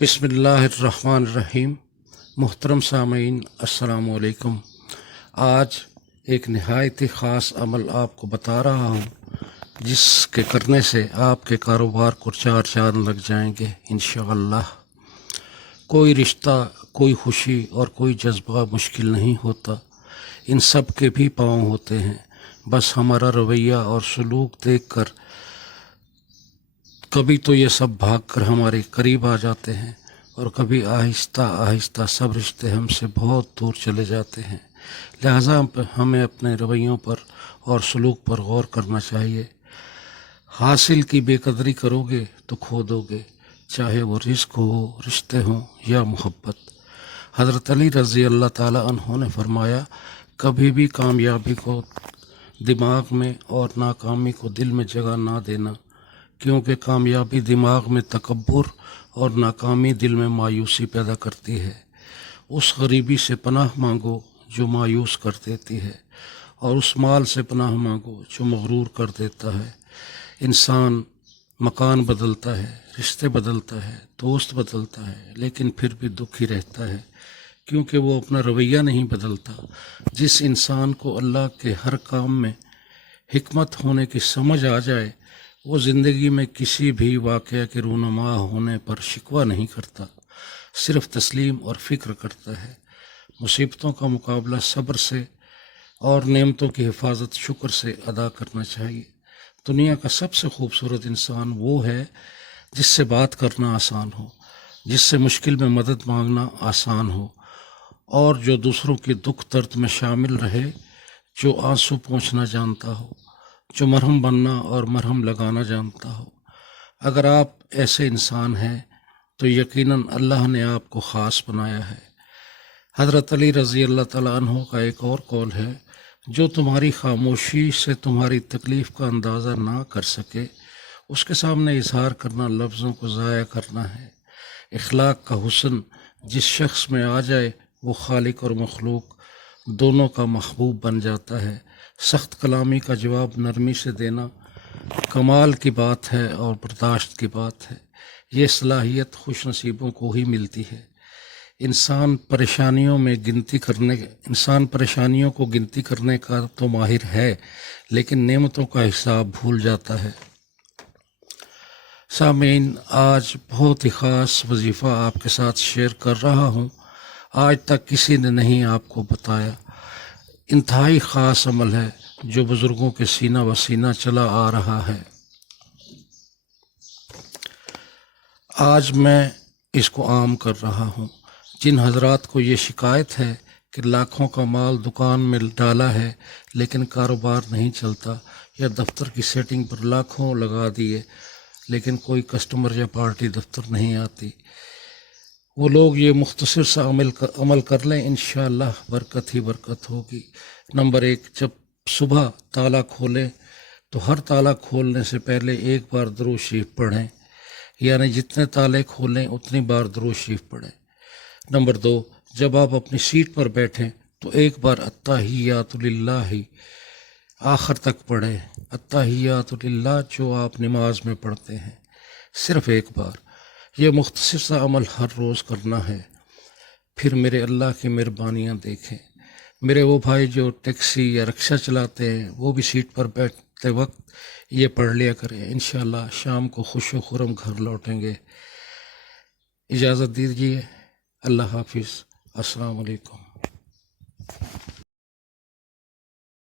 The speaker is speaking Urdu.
بسم اللہ الرحمن الرحیم۔ محترم سامعین السلام علیکم۔ آج ایک نہایت ہی خاص عمل آپ کو بتا رہا ہوں جس کے کرنے سے آپ کے کاروبار کو چار چاند لگ جائیں گے انشاءاللہ۔ کوئی رشتہ، کوئی خوشی اور کوئی جذبہ مشکل نہیں ہوتا، ان سب کے بھی پاؤں ہوتے ہیں، بس ہمارا رویہ اور سلوک دیکھ کر کبھی تو یہ سب بھاگ کر ہمارے قریب آ جاتے ہیں اور کبھی آہستہ آہستہ سب رشتے ہم سے بہت دور چلے جاتے ہیں۔ لہٰذا ہمیں اپنے رویوں پر اور سلوک پر غور کرنا چاہیے۔ حاصل کی بے قدری کرو گے تو کھو دو گے، چاہے وہ رزق ہو، رشتے ہوں یا محبت۔ حضرت علی رضی اللہ تعالیٰ عنہ نے فرمایا، کبھی بھی کامیابی کو دماغ میں اور ناکامی کو دل میں جگہ نہ دینا، کیونکہ کامیابی دماغ میں تکبر اور ناکامی دل میں مایوسی پیدا کرتی ہے۔ اس غریبی سے پناہ مانگو جو مایوس کر دیتی ہے، اور اس مال سے پناہ مانگو جو مغرور کر دیتا ہے۔ انسان مکان بدلتا ہے، رشتے بدلتا ہے، دوست بدلتا ہے، لیکن پھر بھی دکھی رہتا ہے، کیونکہ وہ اپنا رویہ نہیں بدلتا۔ جس انسان کو اللہ کے ہر کام میں حکمت ہونے کی سمجھ آ جائے، وہ زندگی میں کسی بھی واقعہ کے رونما ہونے پر شکوہ نہیں کرتا، صرف تسلیم اور فکر کرتا ہے۔ مصیبتوں کا مقابلہ صبر سے اور نعمتوں کی حفاظت شکر سے ادا کرنا چاہیے۔ دنیا کا سب سے خوبصورت انسان وہ ہے جس سے بات کرنا آسان ہو، جس سے مشکل میں مدد مانگنا آسان ہو، اور جو دوسروں کے دکھ درد میں شامل رہے، جو آنسو پونچھنا جانتا ہو، جو مرہم بننا اور مرہم لگانا جانتا ہو۔ اگر آپ ایسے انسان ہیں تو یقیناً اللہ نے آپ کو خاص بنایا ہے۔ حضرت علی رضی اللہ تعالیٰ عنہ کا ایک اور قول ہے، جو تمہاری خاموشی سے تمہاری تکلیف کا اندازہ نہ کر سکے، اس کے سامنے اظہار کرنا لفظوں کو ضائع کرنا ہے۔ اخلاق کا حسن جس شخص میں آ جائے، وہ خالق اور مخلوق دونوں کا محبوب بن جاتا ہے۔ سخت کلامی کا جواب نرمی سے دینا کمال کی بات ہے اور برداشت کی بات ہے۔ یہ صلاحیت خوش نصیبوں کو ہی ملتی ہے۔ انسان پریشانیوں کو گنتی کرنے کا تو ماہر ہے، لیکن نعمتوں کا حساب بھول جاتا ہے۔ سامعین، آج بہت ہی خاص وظیفہ آپ کے ساتھ شیئر کر رہا ہوں، آج تک کسی نے نہیں آپ کو بتایا۔ انتہائی خاص عمل ہے جو بزرگوں کے سینہ و سینہ چلا آ رہا ہے۔ آج میں اس کو عام کر رہا ہوں۔ جن حضرات کو یہ شکایت ہے کہ لاکھوں کا مال دکان میں ڈالا ہے لیکن کاروبار نہیں چلتا، یا دفتر کی سیٹنگ پر لاکھوں لگا دیے لیکن کوئی کسٹمر یا پارٹی دفتر نہیں آتی، وہ لوگ یہ مختصر سا عمل کر لیں، انشاءاللہ برکت ہی برکت ہوگی۔ نمبر 1، جب صبح تالا کھولیں تو ہر تالا کھولنے سے پہلے ایک بار درود شریف پڑھیں، یعنی جتنے تالے کھولیں اتنی بار درود شریف پڑھیں۔ نمبر 2، جب آپ اپنی سیٹ پر بیٹھیں تو ایک بار التحیات للہ آخر تک پڑھیں، التحیات للہ جو آپ نماز میں پڑھتے ہیں، صرف ایک بار۔ یہ مختصر سا عمل ہر روز کرنا ہے، پھر میرے اللہ کی مہربانیاں دیکھیں۔ میرے وہ بھائی جو ٹیکسی یا رکشہ چلاتے ہیں، وہ بھی سیٹ پر بیٹھتے وقت یہ پڑھ لیا کریں، انشاءاللہ شام کو خوش و خرم گھر لوٹیں گے۔ اجازت دیجیے، اللہ حافظ، السلام علیکم۔